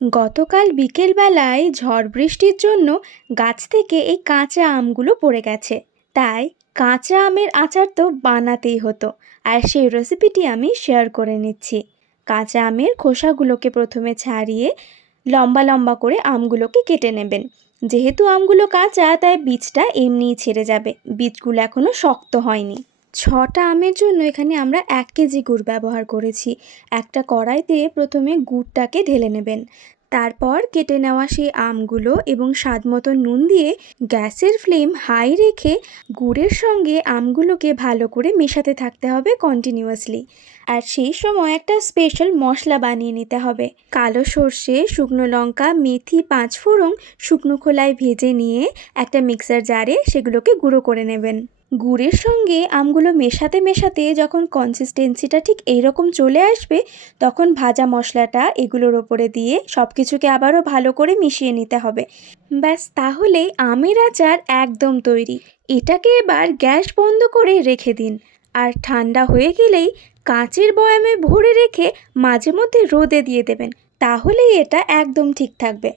গতকাল বিকেলবেলায় ঝড় বৃষ্টির জন্য গাছ থেকে এই কাঁচা আমগুলো পড়ে গেছে। তাই কাঁচা আমের আচার তো বানাতেই হতো। আর সেই রেসিপিটি আমি শেয়ার করে নিচ্ছি। কাঁচা আমের খোসাগুলোকে প্রথমে ছাড়িয়ে লম্বা লম্বা করে আমগুলোকে কেটে নেবেন। যেহেতু আমগুলো কাঁচা, তাই বীজটা এমনিই ছেড়ে যাবে। বীজগুলো এখনও শক্ত হয়নি। ছটা আমের জন্য এখানে আমরা এক কেজি গুড় ব্যবহার করেছি। একটা কড়াইতে প্রথমে গুড়টাকে ঢেলে নেবেন। তারপর কেটে নেওয়া সেই আমগুলো এবং স্বাদ মতো নুন দিয়ে গ্যাসের ফ্লেম হাই রেখে গুড়ের সঙ্গে আমগুলোকে ভালো করে মেশাতে থাকতে হবে কন্টিনিউয়াসলি। আর সেই সময় একটা স্পেশাল মশলা বানিয়ে নিতে হবে। কালো সর্ষে, শুকনো লঙ্কা, মেথি পাঁচ ফোড়ন শুকনো খোলায় ভেজে নিয়ে একটা মিক্সার জারে সেগুলোকে গুঁড়ো করে নেবেন। গুড়ের সঙ্গে আমগুলো মেশাতে মেশাতে যখন কনসিস্টেন্সিটা ঠিক এইরকম চলে আসবে, তখন ভাজা মশলাটা এগুলোর ওপরে দিয়ে সব কিছুকে আবারও ভালো করে মিশিয়ে নিতে হবে। ব্যাস তাহলেই আমের আচার একদম তৈরি। এটাকে এবার গ্যাস বন্ধ করে রেখে দিন। আর ঠান্ডা হয়ে গেলেই কাঁচের বয়ামে ভরে রেখে মাঝে মধ্যে রোদে দিয়ে দেবেন। তাহলেই এটা একদম ঠিক থাকবে।